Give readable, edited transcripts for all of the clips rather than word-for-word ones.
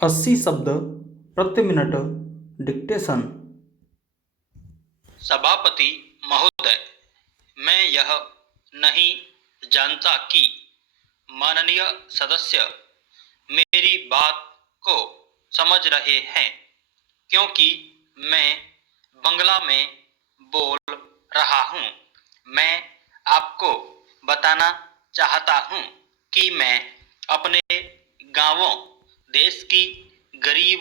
80 शब्द प्रति minute dictation. सभापति महोदय, मैं यह नहीं जानता कि माननीय सदस्य मेरी बात को समझ रहे हैं, क्योंकि मैं बंगला में बोल रहा हूँ। मैं आपको बताना चाहता हूँ कि मैं अपने गांवों, देश की गरीब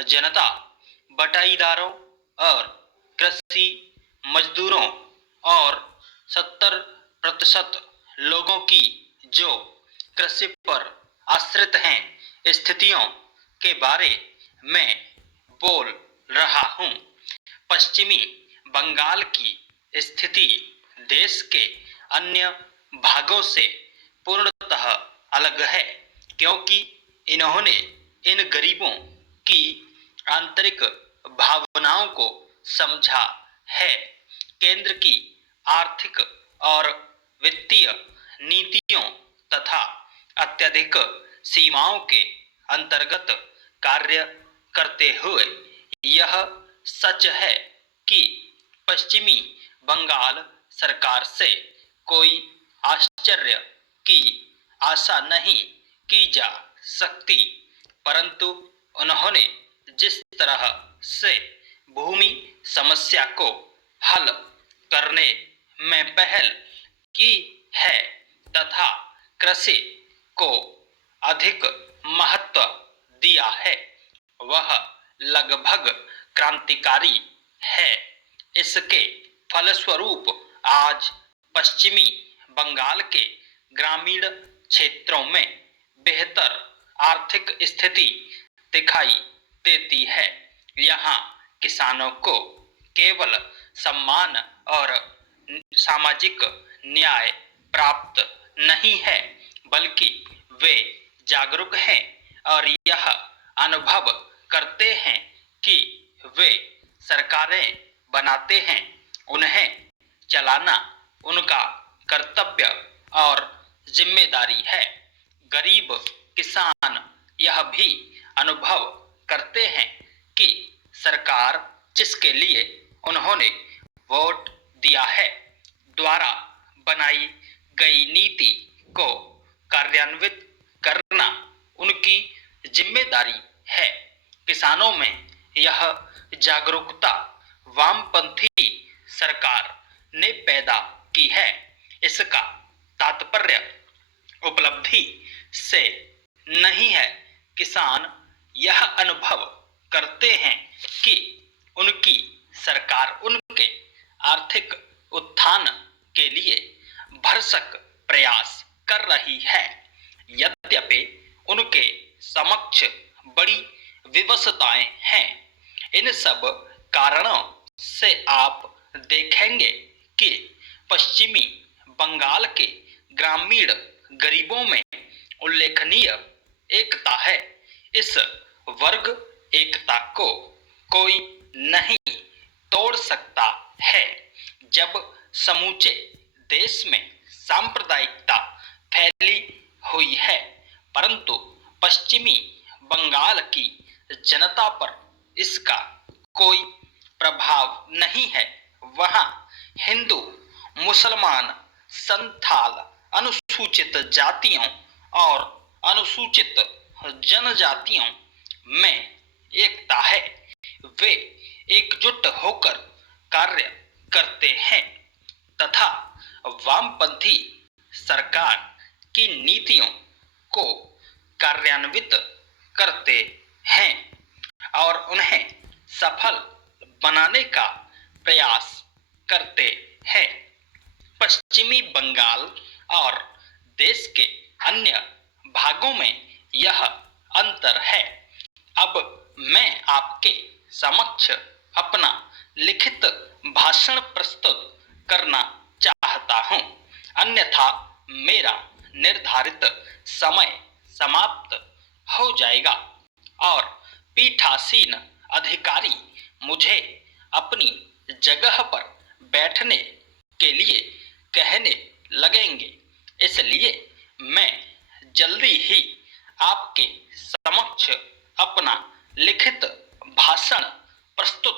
जनता, बटाईदारों और कृषि मजदूरों और 70% लोगों की जो कृषि पर आश्रित हैं स्थितियों के बारे में बोल रहा हूँ। पश्चिमी बंगाल की स्थिति देश के अन्य भागों से पूर्णतः अलग है, क्योंकि इन्होंने इन गरीबों की आंतरिक भावनाओं को समझा है। केंद्र की आर्थिक और वित्तीय नीतियों तथा अत्यधिक सीमाओं के अंतर्गत कार्य करते हुए यह सच है कि पश्चिमी बंगाल सरकार से कोई आश्चर्य की आशा नहीं की जा सकती, परंतु उन्होंने जिस तरह से भूमि समस्या को हल करने में पहल की है तथा कृषि को अधिक महत्व दिया है, वह लगभग क्रांतिकारी है। इसके फलस्वरूप आज पश्चिमी बंगाल के ग्रामीण क्षेत्रों में बेहतर आर्थिक स्थिति दिखाई देती है। यहाँ किसानों को केवल सम्मान और सामाजिक न्याय प्राप्त नहीं है, बल्कि वे जागरूक हैं और यह अनुभव करते हैं कि वे सरकारें बनाते हैं, उन्हें चलाना उनका कर्तव्य और जिम्मेदारी है। गरीब किसान यह भी अनुभव करते हैं कि सरकार जिसके लिए उन्होंने वोट दिया है द्वारा बनाई गई नीति को कार्यान्वित करना उनकी जिम्मेदारी है। किसानों में यह जागरूकता वामपंथी सरकार ने पैदा की है। इसका तात्पर्य उपलब्धि से नहीं है। किसान यह अनुभव करते हैं कि उनकी सरकार उनके आर्थिक उत्थान के लिए भरसक प्रयास कर रही है। यद्यपि उनके समक्ष बड़ी विवशताएं हैं। इन सब कारणों से आप देखेंगे कि पश्चिमी बंगाल के ग्रामीण गरीबों में उल्लेखनीय एकता है। इस वर्ग एकता को कोई नहीं तोड़ सकता है। जब समूचे देश में सांप्रदायिकता फैली हुई है, परंतु पश्चिमी बंगाल की जनता पर इसका कोई प्रभाव नहीं है। वहाँ हिंदू, मुसलमान, संथाल, अनुसूचित जातियों और अनुसूचित जनजातियों में एकता है। वे एकजुट होकर कार्य करते हैं तथा वामपंथी सरकार की नीतियों को कार्यान्वित करते हैं और उन्हें सफल बनाने का प्रयास करते हैं। पश्चिमी बंगाल और देश के अन्य भागों में यह अंतर है। अब मैं आपके समक्ष अपना लिखित भाषण प्रस्तुत करना चाहता हूँ, अन्यथा मेरा निर्धारित समय समाप्त हो जाएगा और पीठासीन अधिकारी मुझे अपनी जगह पर बैठने के लिए कहने लगेंगे। इसलिए मैं जल्दी ही आपके समक्ष अपना लिखित भाषण प्रस्तुत